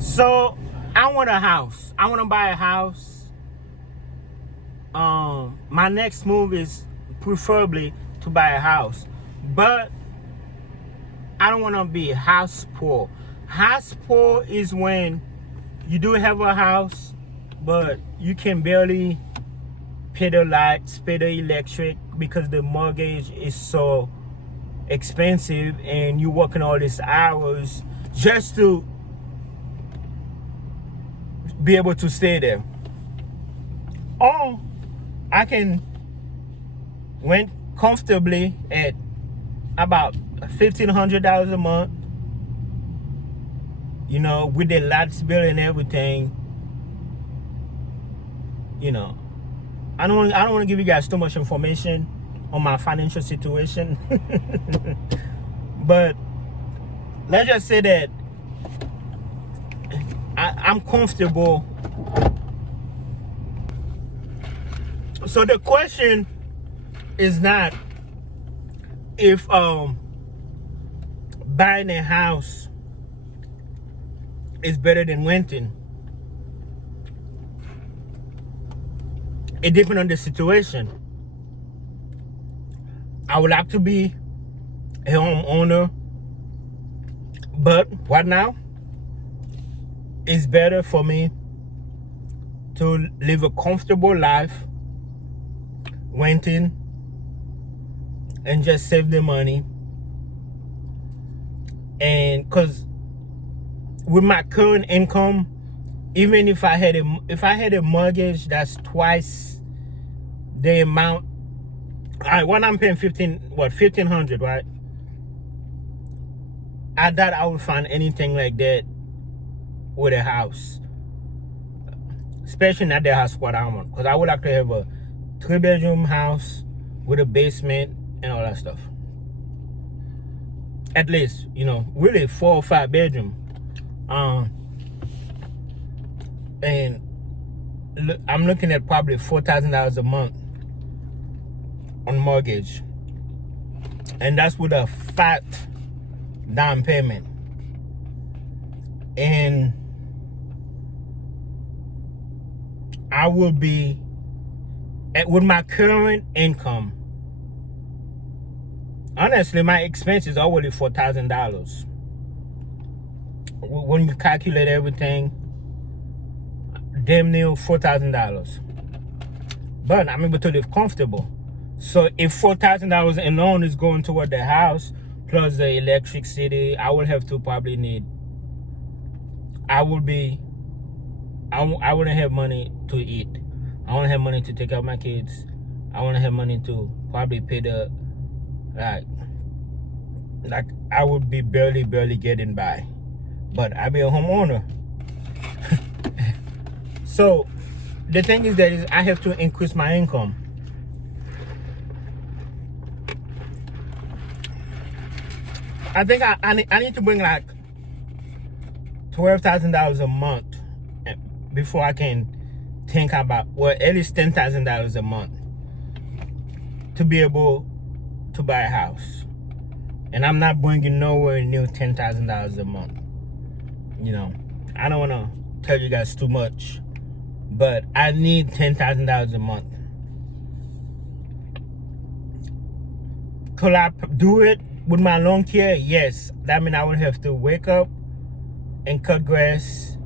So I want a house. I want to buy a house. My next move is preferably to buy a house, but I don't want to be house poor. House poor is when you do have a house, but you can barely pay the lights, pay the electric because the mortgage is so expensive, and you working all these hours just to be able to stay there. Or I can rent comfortably at about $1,500 a month, with the lights bill and everything. I don't want to give you guys too much information on my financial situation. But let's just say that I'm comfortable. So the question is not if buying a house is better than renting. It depends on the situation. I would like to be a homeowner, but right now it's better for me to live a comfortable life renting and just save the money. And because with my current income, even if I had a mortgage that's twice the amount, when I'm paying $1,500, right? I doubt I would find anything like that with a house, especially not the house what I want, because I would like to have a 3-bedroom house with a basement and all that stuff. At least, really 4 or 5 bedroom. And I'm looking at probably $4,000 a month on mortgage, and that's with a fat down payment. And I will be with my current income. Honestly, my expense is already $4,000 when you calculate everything. Damn near $4,000, but I'm able to live comfortable. So if $4,000 alone is going toward the house plus the electricity, I will have to probably need. I wouldn't have money to eat. I won't have money to take out my kids. I won't have money to probably pay the like I would be barely getting by, but I'll be a homeowner. So the thing is that I have to increase my income. I think I need to bring like $12,000 a month before I can think about, at least $10,000 a month to be able to buy a house. And I'm not bringing nowhere near $10,000 a month. I don't want to tell you guys too much, but I need $10,000 a month. Could I do it with my lawn care? Yes. That means I would have to wake up and cut grass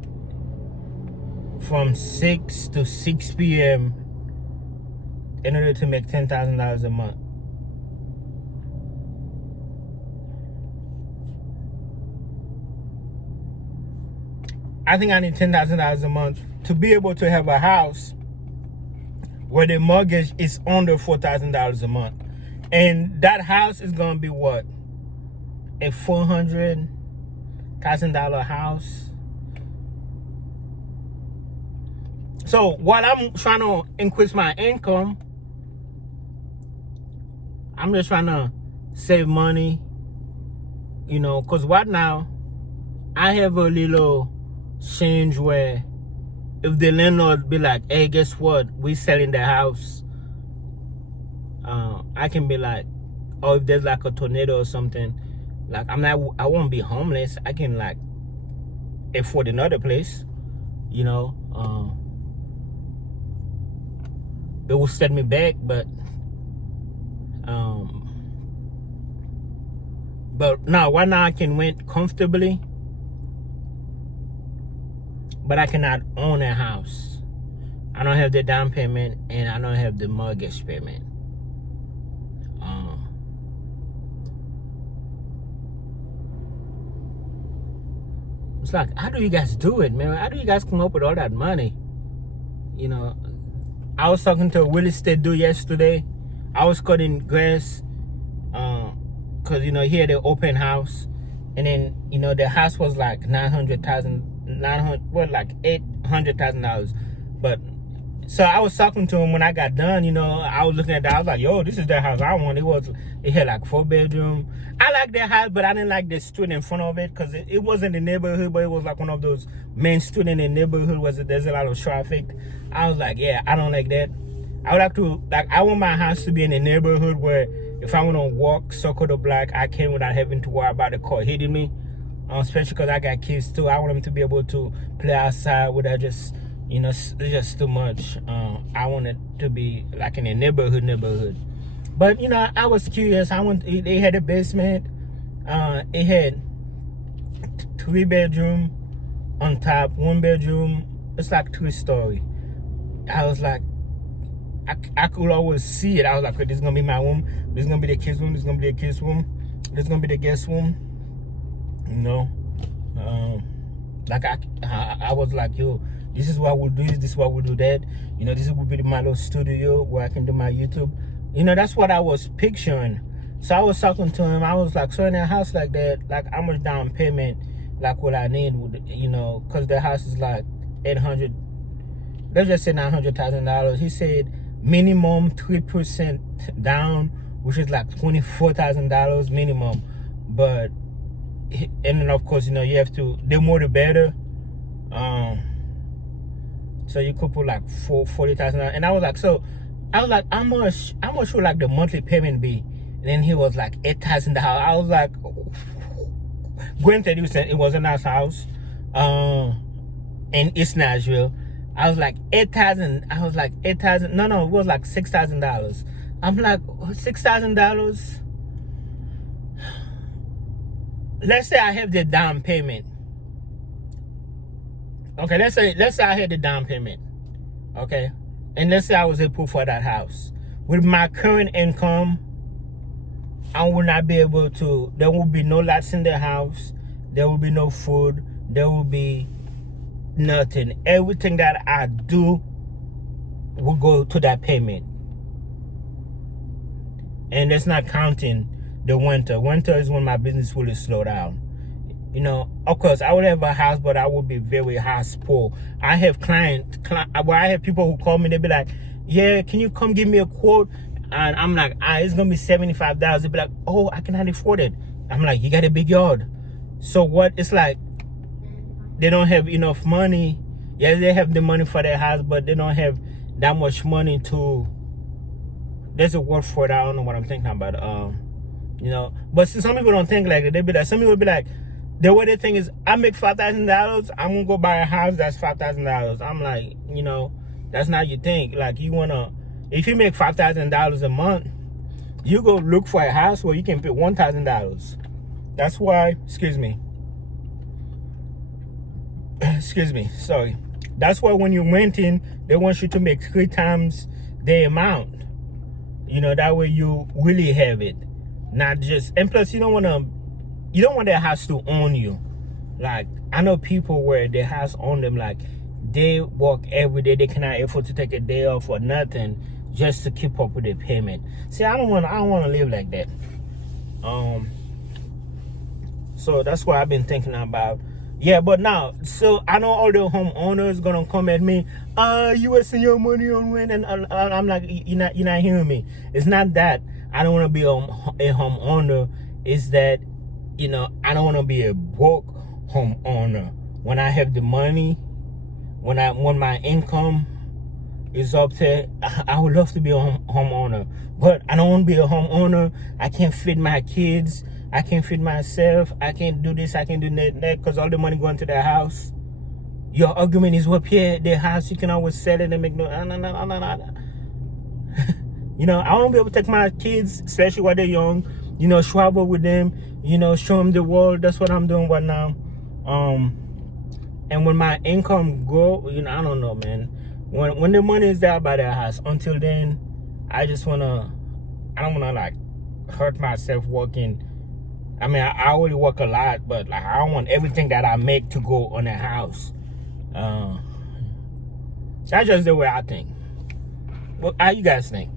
from 6 to 6 p.m. in order to make $10,000 a month. I think I need $10,000 a month to be able to have a house where the mortgage is under $4,000 a month. And that house is going to be what? A $400,000 house. So while I'm trying to increase my income, I'm just trying to save money, because right now I have a little change where if the landlord be like, hey, guess what, we selling the house, I can be like, or if there's like a tornado or something, like I won't be homeless. I can like afford another place, you know. It will set me back, but now right now I can rent comfortably, but I cannot own a house. I don't have the down payment and I don't have the mortgage payment. It's like, how do you guys do it, man? How do you guys come up with all that money? You know, I was talking to a real estate dude yesterday. I was cutting grass, cause you know he had an open house, and then you know the house was like $800,000, but so I was talking to him when I got done. You know, I was looking at that. I was like, yo, this is the house I want. It had like 4-bedroom. I like that house, but I didn't like the street in front of it because it wasn't the neighborhood, but it was like one of those main streets in the neighborhood where there's a lot of traffic. I was like, yeah, I don't like that. I would like to, I want my house to be in a neighborhood where if I want to walk, circle the block, I can without having to worry about the car hitting me. Especially because I got kids too. I want them to be able to play outside without just, you know, it's just too much. I want it to be like in a neighborhood. But, you know, I was curious. They had a basement. It had 3-bedroom on top, 1-bedroom. It's like 3-story. I was like, I could always see it. I was like, okay, this is going to be my room. This is going to be the kids' room. This is going to be the kids' room. This is going to be the guest room. You know? Like, I was like, yo, this is what we'll do. This is what we'll do that. You know, this will be my little studio where I can do my YouTube. You know, that's what I was picturing. So I was talking to him. I was like, so in a house like that, like how much down payment, like what I need, you know, because the house is like 800, let's just say $900,000. He said minimum 3% down, which is like $24,000 minimum. But, and then of course, you know, you have to, the more the better. So you could put like $40,000. And I was like, how much would like the monthly payment be? And then he was like $8,000. I was like, granted, you said it was a nice house, in East Nashville. I was like 8,000. I was like 8,000. No, it was like $6,000. I'm like, $6,000. Let's say I have the down payment. Okay, let's say I had the down payment. Okay, and let's say I was able for that house. With my current income, I will not be able to. There will be no lights in the house. There will be no food. There will be nothing. Everything that I do will go to that payment. And that's not counting the winter. Winter is when my business will slow down. You know, of course, I will have a house, but I will be very house poor. I have I have people who call me. They be like, yeah, can you come give me a quote? And I'm like, it's going to be $75. They be like, oh, I cannot afford it. I'm like, you got a big yard. So what? It's like they don't have enough money. Yes, they have the money for their house, but they don't have that much money to. There's a word for it. I don't know what I'm thinking about. You know, but some people don't think like that. They be like, some people be like, the way they think is, I make $5,000. I'm gonna go buy a house that's $5,000. I'm like, you know, that's not you think. Like you wanna, if you make $5,000 a month, you go look for a house where you can pay $1,000. That's why, excuse me, sorry. That's why when you're renting, they want you to make 3 times the amount. You know, that way you really have it. Not just, and plus you don't want their house to own you. Like, I know people where their house own them, like they work every day, they cannot afford to take a day off or nothing just to keep up with their payment. See, I don't want to live like that. So that's what I've been thinking about. Yeah, but now, so I know all the homeowners gonna come at me. You wasting your money on rent, and I'm like, you're not hearing me. It's not that I don't want to be a homeowner. It's that, you know, I don't want to be a broke homeowner. When I have the money, when my income is up there, I would love to be a homeowner. But I don't want to be a homeowner. I can't feed my kids. I can't feed myself. I can't do this. I can't do that because all the money going to the house. Your argument is up here. The house, you can always sell it and make no. You know, I want to be able to take my kids, especially while they're young, you know, travel with them, you know, show them the world. That's what I'm doing right now. And when my income grow, you know, I don't know, man. When the money is there by the house, until then, I don't want to like hurt myself working. I mean, I already work a lot, but like I don't want everything that I make to go on a house. That's just the way I think. What, how you guys think?